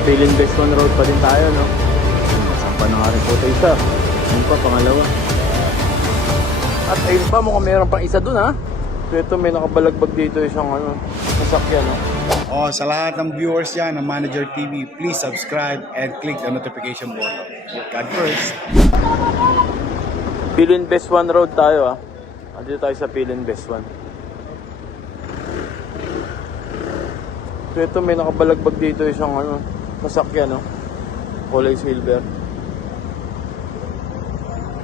Piling Best One Road pa din tayo, no? Sampa na nga rin po ito isa. Ayun pa, pangalawa. At ayun pa, mukhang meron pang isa dun, ha? So ito, may nakabalagbag dito isang sasakyan, no? Sa lahat ng viewers dyan ng Manager TV, please subscribe and click the notification button. God first. Piling Best One Road tayo, ha? Dito tayo sa Piling Best One. So ito, may nakabalagbag dito isang sasakyan, no? Kulay silver.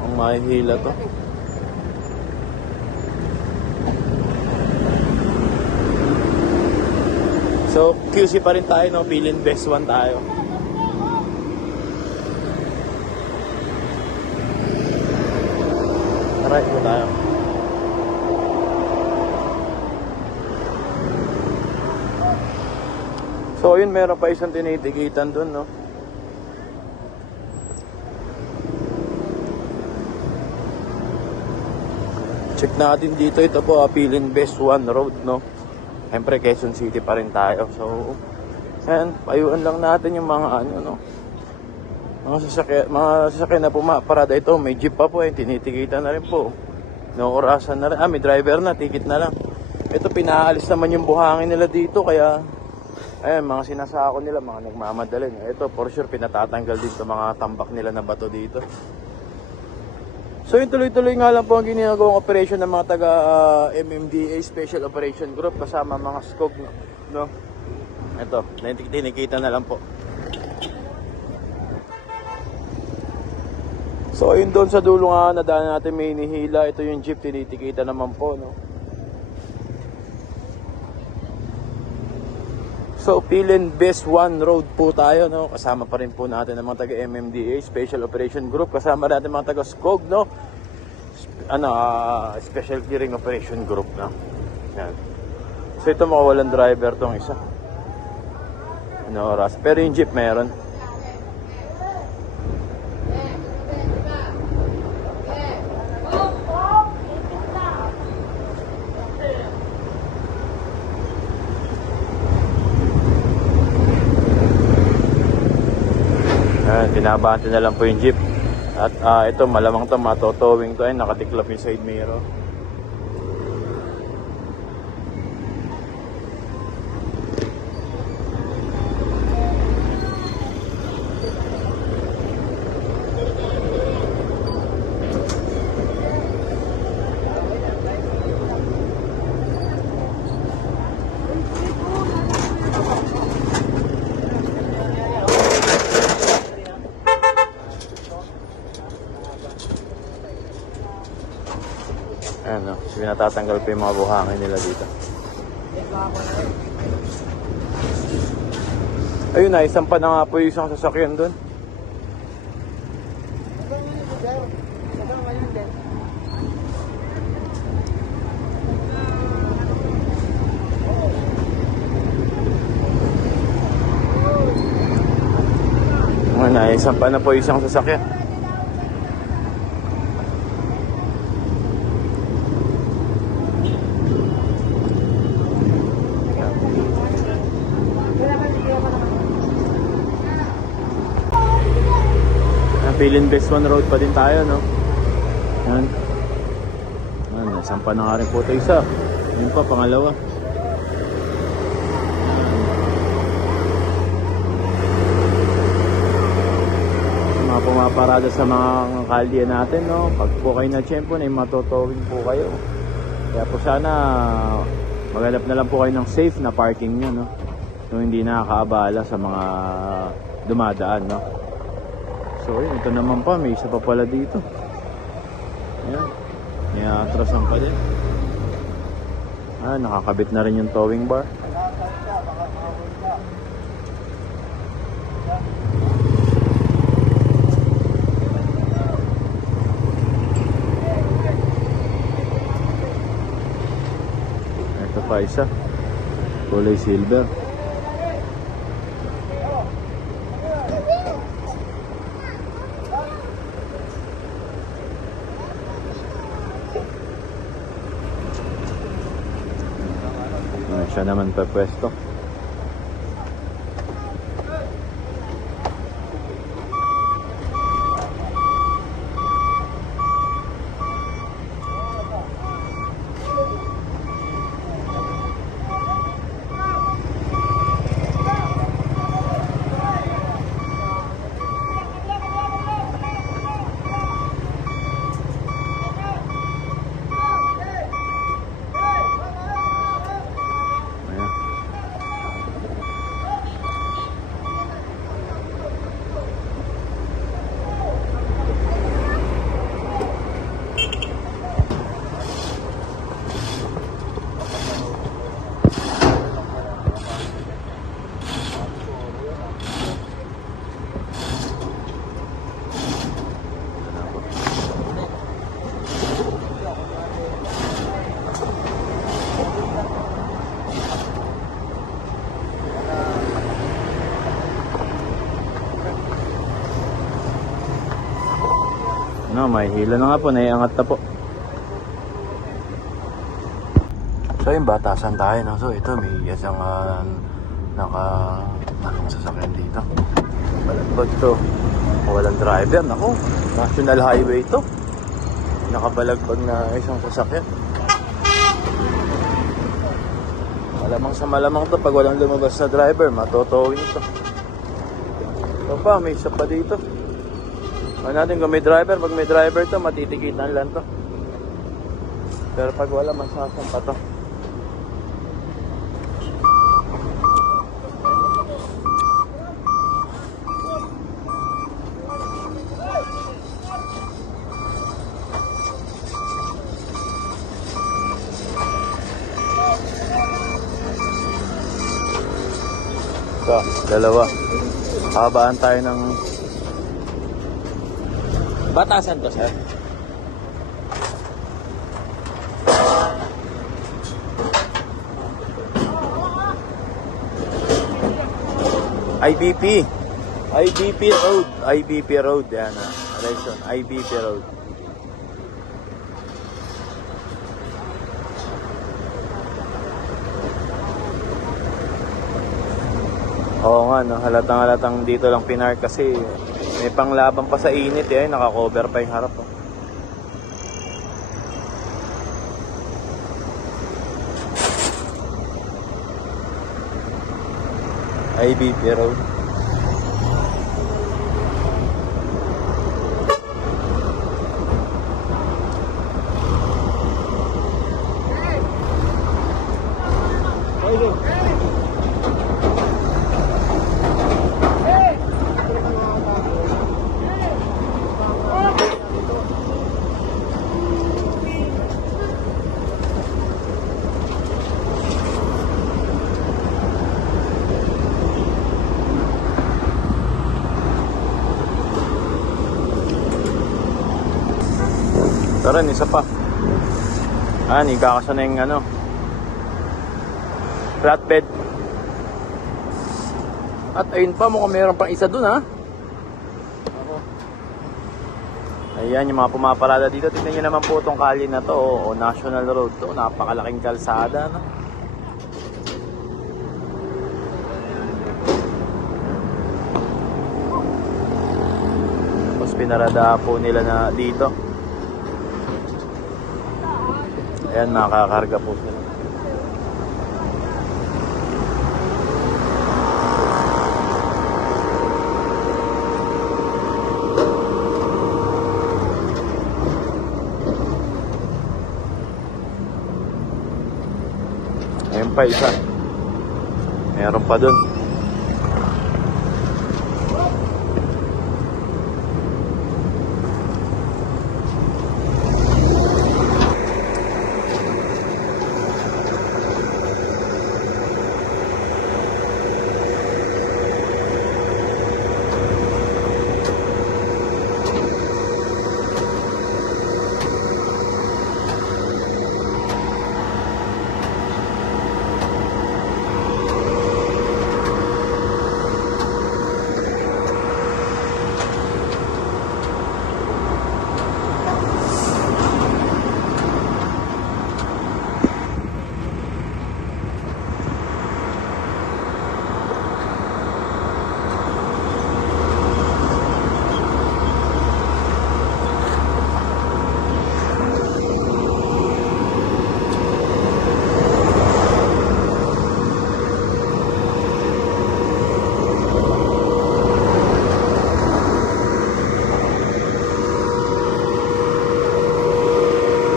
Ang mahihila to. So QC pa rin tayo, no? Piling Best One tayo. Right po tayo. So yun, meron pa isang tinitikitan dun, no? Check natin dito, ito po, Piling Best One Road, no? Siyempre, Quezon City pa rin tayo. So, ayan, payuan lang natin yung mga no? Mga sasakyan na pumaparada ito. May jeep pa po, tinitikitan na rin po. No orasan na rin. May driver na, tikit na lang. Ito, pinaalis naman yung buhangin nila dito, kaya ayan, mga sinasako nila, mga nagmamadali. Ito, for sure, pinatatanggal dito mga tambak nila na bato dito. So yung tuloy-tuloy nga lang po ang ginagawang operation ng mga taga MMDA Special Operation Group kasama mga SCOG, no? Ito, tinikita na lang po. So ayun, doon sa dulo nga nadaan natin may inihila. Ito yung jeep, tinitikita naman po, no? So Piling Best One Road po tayo, no? Kasama pa rin po natin ang mga taga MMDA Special Operation Group. Kasama natin mga taga SCOG, no? Special Gearing Operation Group, no? Yan. So ito, makawalan driver tong isa. Oras. Pero yung jeep meron. Pinabante na lang po yung jeep. At ito, malamang to matotowing to. Ay, nakatiklop yung side mirror. Ayan, no? So, natatanggal pa yung mga buhangin nila dito. Ayun na, isang pa na nga po yung isang sasakyan doon. Ayun na, isang pa na po yung isang sasakyan. Piling Best One Road pa din tayo, no? Yan. Yan, sampa na nga rin po ito isa. Yun pa, pangalawa. Mga pumaparada sa mga kalye natin, no? Pag po kayo na tiyempo, na matotowing po kayo. Kaya po sana maghanap na lang po kayo ng safe na parking nyo, no? So hindi nakakaabala sa mga dumadaan, no? So yun, ito naman pa, may isa pa pala dito. Ayan, may atrasan pa din. Nakakabit na rin yung towing bar. Ito pa isa, kulay silver. Siya naman pa pwesto. No, may hila na nga po, naiangat na po. So yung batasan tayo, no? So ito may isang anong sasakyan dito. Balagbag to. Walang driver, nako. National highway to. Nakabalagbag na isang sasakyan. Malamang sa malamang to, pag walang lumabas na driver, matotowing to. So pa, may isa pa dito. Ano natin kung may driver, pag may driver to, matitikitan lang to. Pero pag wala, masasampa to. So, dalawa. Habaan tayo ng batasan to, sir. IBP. IBP Road. IBP Road. Yan na. Direction. IBP Road. Oo nga, no? Halatang dito lang pinark kasi may panglaban pa sa init eh. Naka-cover pa yung harap. Oh. IBP Road. Tara, isa pa. Ikakasa na yung flatbed. At ayun pa, mukhang mayroon pang isa dun, ha? Ayan, yung mga pumaparada dito. Tignan nyo naman po itong kalye na to, o National Road to. Napakalaking kalsada, no? Tapos pinarada po nila na dito. Ayan, makakarga po sila. Ayun pa isa. Meron pa dun.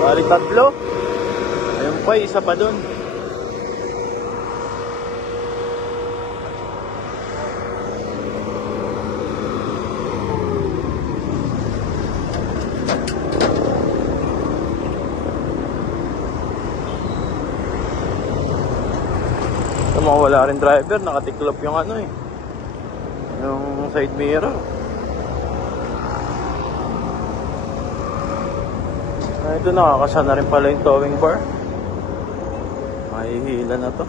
Bali tatlo. Ayun pa, isa pa dun. So, wala rin driver, nakatiklop yung yung side mirror. Ito nakakasa na rin pala yung towing bar. Mahihila na to.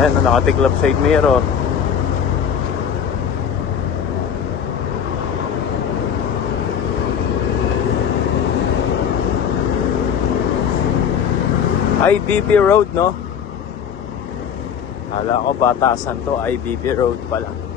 Ayan, nakatiklop side mirror. IBP Road, no? Hala ko, Batasan to, IBP Road pala.